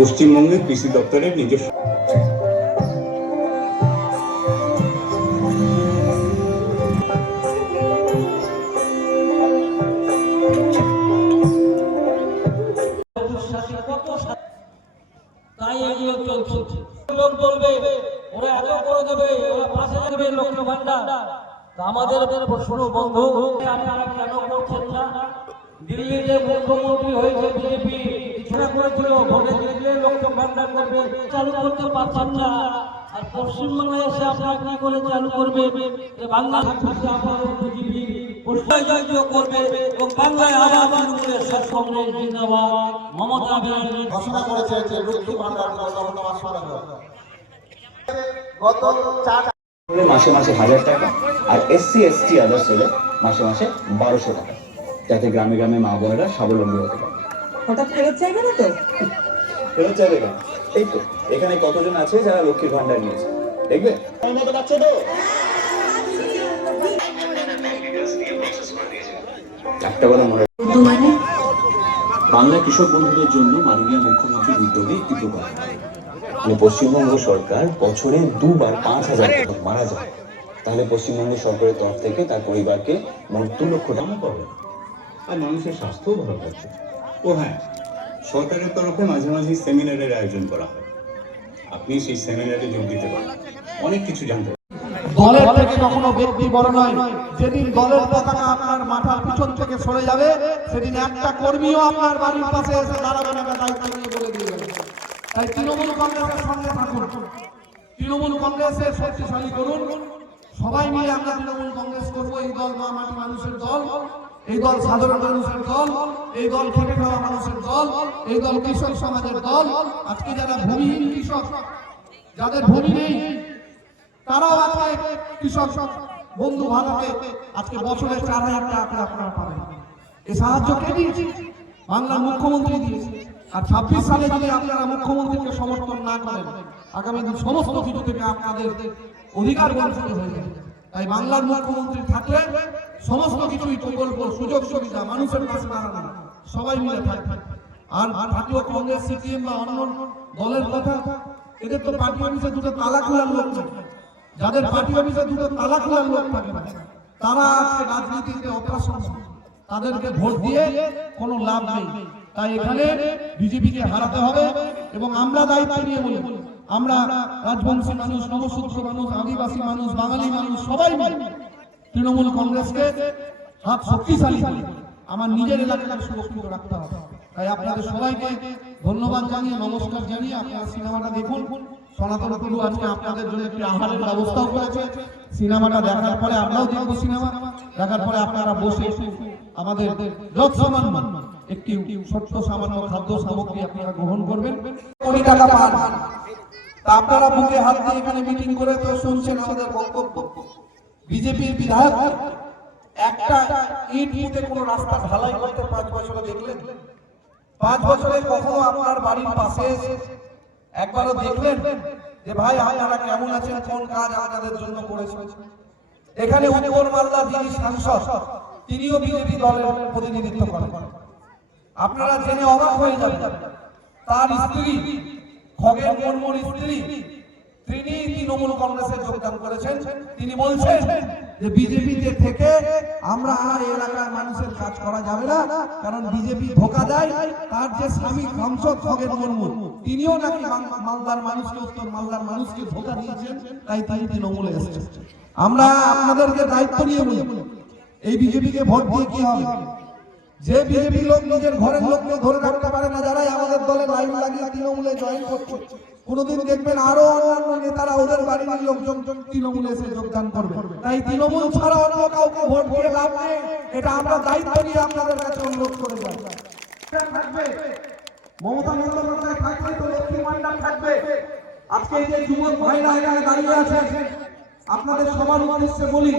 পশ্চিমবঙ্গের কৃষি দপ্তরের নিজস্ব লোক দেবে আমাদের প্রশ্ন বন্ধু আপনারা কেন মুখ্যমন্ত্রী হয়েছে বিজেপি। ইচ্ছা করেছিল ভোটে জিতলে লক্ষ্য ভান্ডার করবে চালু করতে পারছেন না। আর পশ্চিমবাংলায় এসে আপনারা কি করে চালু করবে যে বাংলা ভাষা আপনাদের বিজেপি জয় করবে এবং বাংলায় আবার তৃণমূলের শাসক জিন্দাবাদ। মমতা ব্যানার্জি ঘোষণা করেছে যে লক্ষ্মী ভান্ডার গত চার মাসে মাসে হাজার টাকা আর এসসি এসটি আদার্স হলে মাসে মাসে বারোশো টাকা যাতে গ্রামে গ্রামে মা বোনেরা স্বাবলম্বী হতে পারে। হঠাৎ ফেরত চাইবে না তো? ফেরত যাবে কেন? এই তো এখানে কতজন আছে যারা লক্ষ্মীর ভান্ডার নিয়েছে? দেখবে? আমার মতো পাচ্ছ তো? একটা কথা মনে মানে? বাংলা কৃষক বন্ধুদের জন্য মাননীয় মুখ্যমন্ত্রীর উদ্যোগে একটি প্রকল্প মানে পশ্চিমবঙ্গ সরকার বছরে দুবার পাঁচ হাজার মারা যায়। তাহলে পশ্চিমবঙ্গ সরকারের তরফ থেকে তার পরিবারকে মোট দু লক্ষ টাকা পাবে আর মানুষের স্বাস্থ্যও ভালো থাকছে ও হ্যাঁ সরকারের তরফে মাঝে মাঝে সেমিনারের আয়োজন করা হয়। আপনি সেই সেমিনারে যোগ দিতে পারেন। অনেক কিছু জানতে দলের থেকে কখনো ব্যক্তি বড় নয়। যেদিন দলের পতাকা আপনার মাথার পিছন থেকে সরে যাবে, সেদিন একটা কর্মীও আপনার বাড়ির পাশে এসে দাঁড়াবে না দায়িত্ব নিয়ে বলে দিয়ে তাই তৃণমূল কংগ্রেসের সঙ্গে থাকুন। তৃণমূল কংগ্রেসের শক্তিশালী করুন। সবাই মিলে আমরা তৃণমূল কংগ্রেস করব, এই দল মা মাটি মানুষের দল। এই দল সাধারণ মানুষের দল, এই দল খেটে খাওয়া মানুষের দল, এই দল কৃষক সমাজের দল, আজকে যারা ভূমিহীন কৃষক, যাদের ভূমি নেই, তারাও আজকে কৃষক বন্ধু ভাতাতে আজকে বছরে চার হাজার টাকা আপনারা পাবেন। এই সাহায্য কে দিয়েছে? বাংলার মুখ্যমন্ত্রী দিয়েছে। আর ছাব্বিশ সালে যদি আপনারা মুখ্যমন্ত্রীকে সমর্থন না করেন, আগামী দিন সমস্ত কিছু থেকে আপনাদের অধিকার বঞ্চিত হয়ে যাবে। তাই বাংলার মুখ্যমন্ত্রী থাকলে সমস্ত কিছুই প্রকল্প, সুযোগ সুবিধা, মানুষের কাছে দাঁড়ানো সবাই মিলে থাকবে আর জাতীয় কংগ্রেস, সিপিএম বা অন্য দলের কথা, এদের তো পার্টি অফিসে দুটো তালা খোলার লোক থাকে যাদের পার্টি অফিসে দুটো তালা খোলার লোক থাকে, তারা আজকে রাজনীতিতে অপারেশন তাদেরকে ভোট দিয়ে কোনো লাভ নেই। তাই এখানে বিজেপিকে হারাতে হবে এবং আমরা দায়িত্ব নিয়ে বলি, আমরা রাজবংশী মানুষ, নবসূত্র মানুষ, আদিবাসী মানুষ, বাঙালি মানুষ, সবাই মিলে তৃণমূল কংগ্রেসকে হাত শক্তিশালী আমার নিজের এলাকাকে সুরক্ষিত রাখতে হবে। তাই আপনাদের সবাইকে ধন্যবাদ জানিয়ে, নমস্কার জানিয়ে আপনারা সিনেমাটা দেখুন। সনাতন কুলু আজকে আপনাদের জন্য একটি আহারের ব্যবস্থাও করেছে। সিনেমাটা দেখার পরে আমরাও দেখব সিনেমা। দেখার পরে আপনারা বসে আমাদের যত সামান্য একটি ছোট্ট সামান্য খাদ্য সামগ্রী আপনারা গ্রহণ করবেন। আপনারা বুকে হাত দিয়ে এখানে মিটিং করে তো শুনছেন আমাদের বক্তব্য। বিজেপির বিধায়ক, একটা ইট ইটে কোনো রাস্তা ঢালাই করতে পাঁচ বছরে দেখলেন? পাঁচ বছরে কখনো আপনার বাড়ির পাশে একবারও দেখলেন যে ভাই, আপনারা কেমন আছেন? কোন কাজ আপনাদের জন্য করেছেন? এখানে উত্তর মালদা যিনি সাংসদ, তিনিও বিজেপি দলের প্রতিনিধিত্ব করেন। আপনারা জেনে অবাক হয়ে যাবেন, তার স্ত্রী, খগেন মুর্মুর স্ত্রী তিনি তৃণমূল কংগ্রেসে যোগদান করেছেন। তিনি বলছেন যে বিজেপিতে থেকে আমরা আর এলাকার মানুষের কাজ করা যাবে না, কারণ বিজেপি ধোকা দেয়। তার যে স্বামী সাংসদ খগেন মুর্মু, তিনিও নাকি মাল- মালদার মানুষকে, উত্তর মালদার মানুষকে ধোকা দিয়েছেন, তাই তিনি তৃণমূলে এসেছেন। আমরা আপনাদেরকে দায়িত্ব নিয়ে বলি, এই বিজেপিকে ভোট দিয়ে কি হবে? যে বিজেপি লোক নিজের ঘরের লোককে ধরে রাখতে পারে না, যারাই আমাদের দলে লাইন লাগিয়ে তৃণমূলে জয়েন করছে কোনোদিন দেখবেন আরও অন্যান্য নেতারা ওদের বাড়ির লোকজন তৃণমূল এসে যোগদান করবে। তাই তৃণমূল ছাড়া অন্য কাউকে ভোট দিয়ে লাভ নেই, এটা আমরা দায়িত্ব নিয়ে আপনাদের কাছে অনুরোধ করে যাই। থাকবে? মমতা বন্দ্যোপাধ্যায় থাকলে তো লক্ষ্মী ভান্ডার থাকবে। আজকে এই যে যুবক ভাইরা এখানে দাঁড়িয়ে আছে, আপনাদের সবার উদ্দেশ্যে বলি,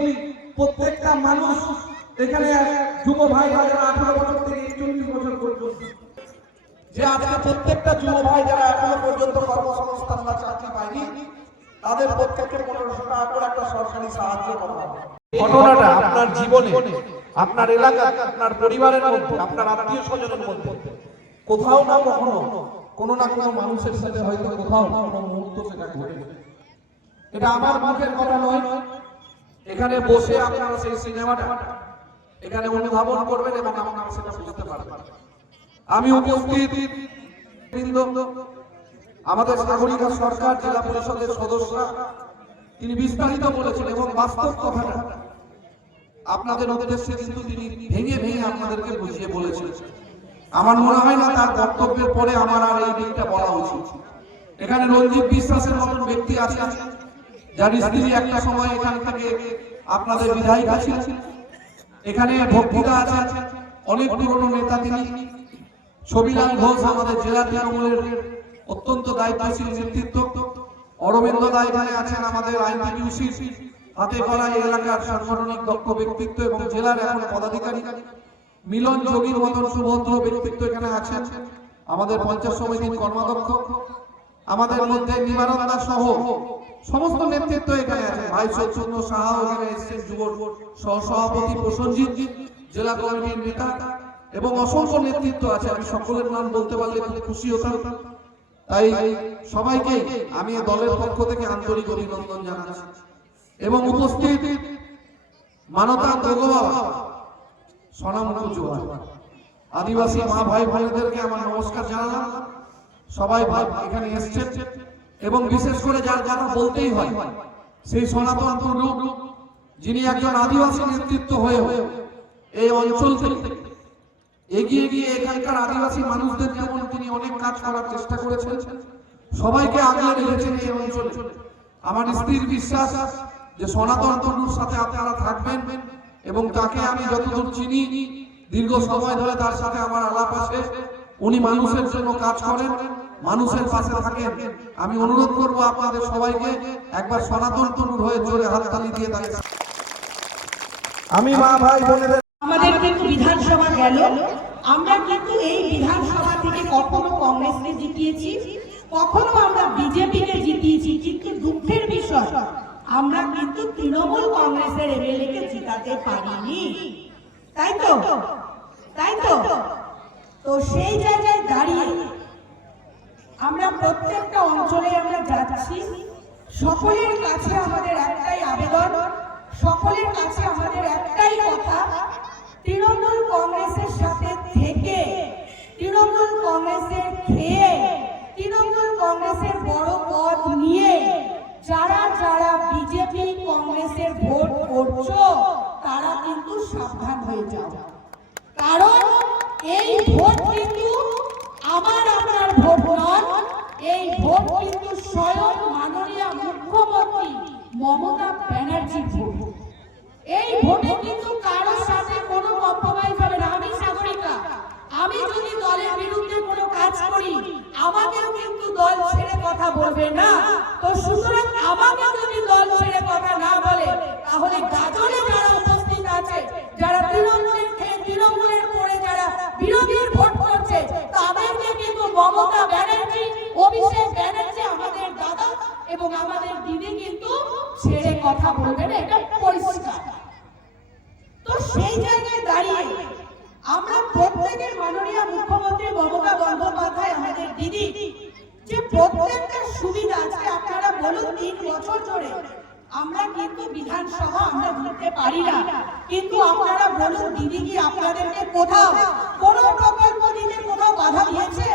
প্রত্যেকটা মানুষ এখানে যুব ভাই যারা আঠারো বছর থেকে একচল্লিশ বছর পর্যন্ত যে আজকে প্রত্যেকটা যুব ভাই যারা এখনও পর্যন্ত কর্মসংস্থান বা চাকরি পায়নি, তাদের প্রত্যেককে পনেরোশো টাকা করে একটা সরকারি সাহায্য করা ঘটনাটা আপনার জীবনে, আপনার এলাকা আপনার পরিবারের মধ্যে, আপনার আত্মীয় স্বজনের মধ্যে, কোথাও না কখনো, কোনো না কোনো মানুষের সাথে হয়তো কোথাও কোনো মুহূর্ত সেটা ঘটে। এটা আমার মুখের কথা নয়। এখানে বসে আপনারা সেই সিনেমাটা, এখানে অনুধাবন করবেন এবং আপনারা সেটা বুঝতে পারবেন। আমি উপস্থিত আমাদের সাগরিকা সরকার, জেলা পরিষদের সদস্য তিনি বিস্তারিত বলেছেন এবং বাস্তব কথাটা আপনাদের উদ্দেশ্যে কিন্তু তিনি ভেঙে ভেঙে আপনাদেরকে বুঝিয়ে বলেছেন। আমার মনে হয় না তার বক্তব্যের পরে আমার আর এই দিকটা বলা উচিত। এখানে রঞ্জিত বিশ্বাসের মতন ব্যক্তি আছে যার স্ত্রী একটা সময় এখান থেকে আপনাদের বিধায়িকা ছিলেন। এখানে ভক্তিদা আছে অনেক পুরনো নেতা তিনি। ছবিলাল ঘোষ আমাদের জেলা তৃণমূলের অত্যন্ত দায়িত্বশীল নেতৃত্ব। অরবিন্দ দা আছেন আমাদের আইনজীবী হাতে করা এই এলাকার সাংগঠনিক দক্ষ ব্যক্তিত্ব এবং জেলার এখন পদাধিকারী। মিলন যোগীর মতন সুভদ্র ব্যক্তিত্ব এখানে আছেন আমাদের পঞ্চায়েত সমিতির কর্মাধ্যক্ষ। আমাদের মধ্যে নিবারণদা সহ সমস্ত নেতৃত্ব এখানে আছে ভাই সচ্ছন্দ সাহা এখানে এসেছেন যুব সহ সভাপতি প্রসঞ্জিৎ জেলা কমিটির নেতা। এবং অসংখ্য নেতৃত্ব আছে, আমি সকলের নাম বলতে পারলে খুব খুশি হতাম। তাই সবাইকে আমি দলের পক্ষ থেকে আন্তরিক অভিনন্দন জানাচ্ছি। এবং উপস্থিত মানতা ভগবাবা সোনামুখু জোয়ার আদিবাসী মা ভাই ভাইদেরকে আমার নমস্কার জানালাম। সবাই ভাই এখানে এসছেন। এবং বিশেষ করে যার কথা বলতেই হয়, সেই সনাতন টুডু যিনি একজন আদিবাসী নেতৃত্ব হয়ে এই অঞ্চল থেকে এগিয়ে গিয়ে এখানকার আদিবাসী মানুষদের যেমন তিনি অনেক কাজ করার চেষ্টা করেছেন, সবাইকে আগলে রেখেছেন এই অঞ্চলে। আমার স্ত্রীর বিশ্বাস যে সনাতন তনুর সাথে আপনারা থাকবেন এবং তাকে আমি যতদূর চিনি, দীর্ঘ সময় ধরে তার সাথে আমার আলাপ আছে। উনি মানুষের জন্য কাজ করেন, মানুষের পাশে থাকেন। আমি অনুরোধ করব আপনাদের সবাইকে একবার সনাতন তনুর হয়ে জোরে হাততালি দিয়ে তাকে আমি মা, ভাই, বোনেদের আমাদের কিন্তু বিধানসভা গেল। আমরা কিন্তু এই বিধানসভা থেকে কখনো কংগ্রেসকে জিতিয়েছি, কখনো আমরা বিজেপিকে জিতিয়েছি, কিন্তু দুঃখের বিষয়, আমরা কিন্তু তৃণমূল কংগ্রেসের এমএলএ কে জিতাতে পারিনি। তাই তো? তাই তো? তো সেই জায়গায় দাঁড়িয়ে আমরা প্রত্যেকটা অঞ্চলে আমরা যাচ্ছি। সকলের কাছে আমাদের একটাই আবেদন, সকলের কাছে আমাদের একটাই কথা তৃণমূল কংগ্রেসের সাথে থেকে, তৃণমূল কংগ্রেসের খেয়ে, তৃণমূল কংগ্রেসের বড় পদ নিয়ে যারা যারা বিজেপি কংগ্রেসের ভোট করছ, তারা কিন্তু সাবধান হয়ে যাও। কারণ এই ভোট কিন্তু আমার আপনার ভোট নয়, এই ভোট কিন্তু স্বয়ং মাননীয় মুখ্যমন্ত্রী মমতা ব্যানার্জির ভোট। এই ভোটে কিন্তু কারোর সাথে কোনো কম্প্রোমাইজ হবে না আমি সাগরিকা আমি যদি দলের বিরুদ্ধে কোনো কাজ করি, আমাকেও কিন্তু দল ছেড়ে কথা বলবে না। তো সুতরাং আমাকে যদি দল ছেড়ে কথা না বলে, তাহলে গাজলে যারা উপস্থিত আছে, যারা তৃণমূলের তৃণমূলের করে যারা বিরোধীর ভোট করছে, তাদেরকে কিন্তু মমতা ব্যানার্জি, অভিষেক ব্যানার্জি, আমাদের দাদা এবং আমাদের দিদি কিন্তু ছেড়ে কথা বলবে না, এটা পরিষ্কার। তো সেই জায়গায় দাঁড়িয়ে আমরা প্রত্যেকের মাননীয় মুখ্যমন্ত্রী মমতা বন্দ্যোপাধ্যায়, আমাদের দিদি। যে প্রত্যেকটা সুবিধা আজকে আপনারা বলুন, তিন বছর ধরে আমরা কিন্তু বিধানসভা আমরা জিততে পারি না। কিন্তু আপনারা বলুন, দিদি কি আপনাদেরকে কোথাও কোন প্রকল্প দিতে কোথাও বাধা দিয়েছে?